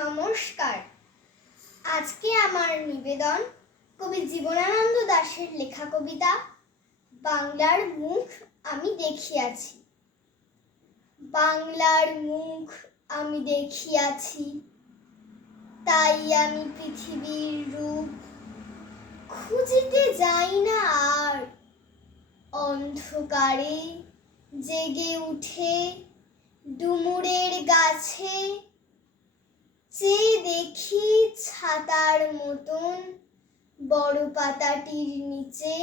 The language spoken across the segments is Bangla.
নমস্কার। আজকে আমার নিবেদন কবি জীবনানন্দ দাশের লেখা কবিতা, বাংলার মুখ আমি দেখিয়াছি। বাংলার মুখ আমি দেখিয়াছি, তাই আমি পৃথিবীর রূপ খুঁজিতে যাই না আর। অন্ধকারে জেগে উঠে ডুমুরের গাছে চেয়ে দেখি ছাতার মতন বড় পাতাটির নিচে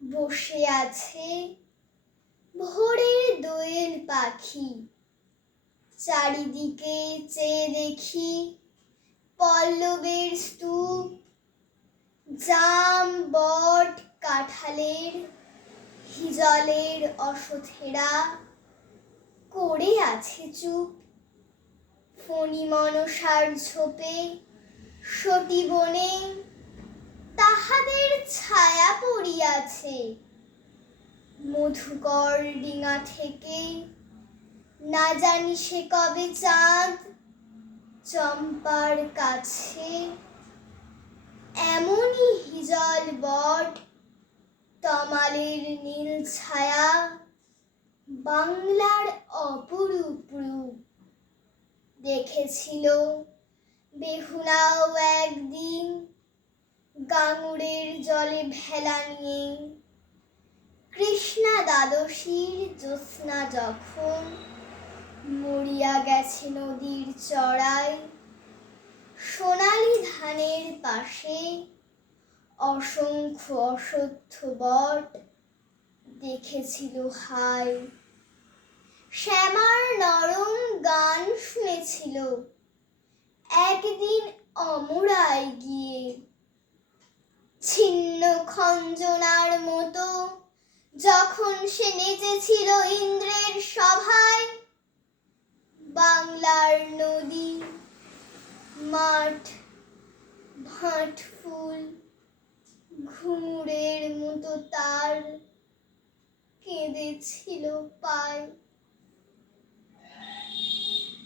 বসে আছে ভোরের দোয়েল পাখি। চারিদিকে চেয়ে দেখি পল্লবের স্তূপ, জাম, বট, কাঁঠালের, হিজলের অসথেরা করে আছে চুপ ফণি মনসার ঝোপে সতী বনে তাহাদের ছায়া পড়িয়াছে। মধুকর ডিঙা থেকে না জানি সে কবে চাঁদ চম্পার কাছে। এমনই হিজল বট, তমালের নীল ছায়া বাংলার অপরূপ রূপ। দেখেছিল। বেহুলাও একদিন গাঙুরের জলে ভেলা নিয়ে। কৃষ্ণা দ্বাদশীর জ্যোৎস্না যখন মরিয়া গেছে নদীর চড়ায় সোনালি ধানের পাশে অসংখ্য অসত্য বট দেখেছিল হায়। শুনেছিল একদিন অমরায় গিয়ে ছিন্ন খঞ্জনার মতো যখন সে নেচেছিল ইন্দ্রের সভায়, বাংলার নদী, মাঠ, ভাট ফুল, ঘুঙুরের মতো তার কেঁদেছিল পায়।